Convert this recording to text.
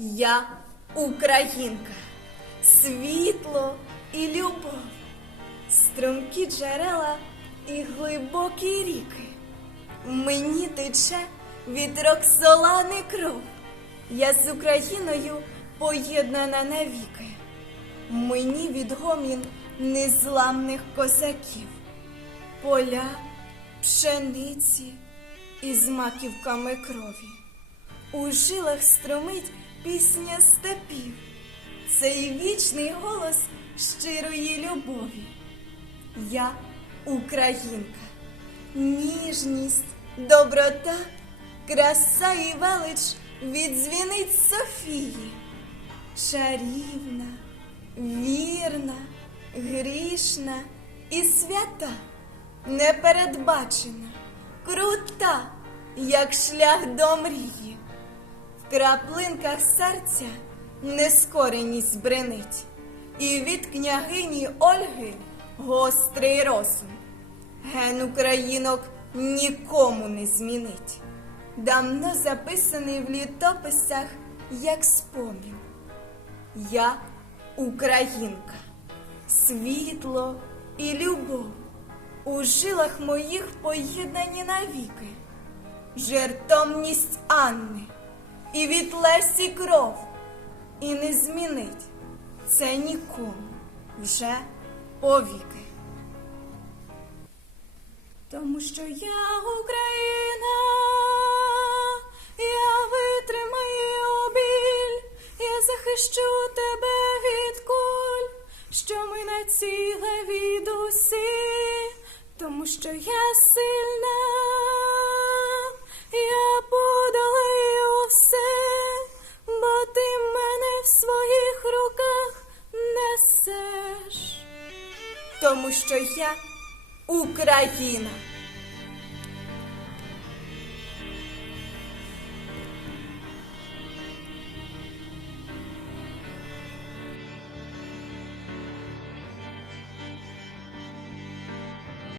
Я українка, світло і любов, струмкі джерела і глибокі ріки. Мені тече від Роксолани кров. Я з Україною поєднана навіки. Мені відгомін незламних козаків, поля, пшениці із маківками крові. У жилах струмить пісня степів, цей вічний голос щирої любові. Я українка, ніжність, доброта, краса і велич від Софії, чарівна, вірна, грішна і свята, непередбачена, крута, як шлях до мрії. Краплинках серця нескореність бренить, і від княгині Ольги гострий розум. Ген українок нікому не змінить. Давно записаний в літописах як спомін. Я українка, світло і любов у жилах моїх поєднані навіки, жертовність Анни і від Лесі кров, і не змінить це нікому вже повіки. Тому що я Україна, я витримаю біль, я захищу тебе від куль, що мене ціле від усі, тому що я сильна, тому що я Україна.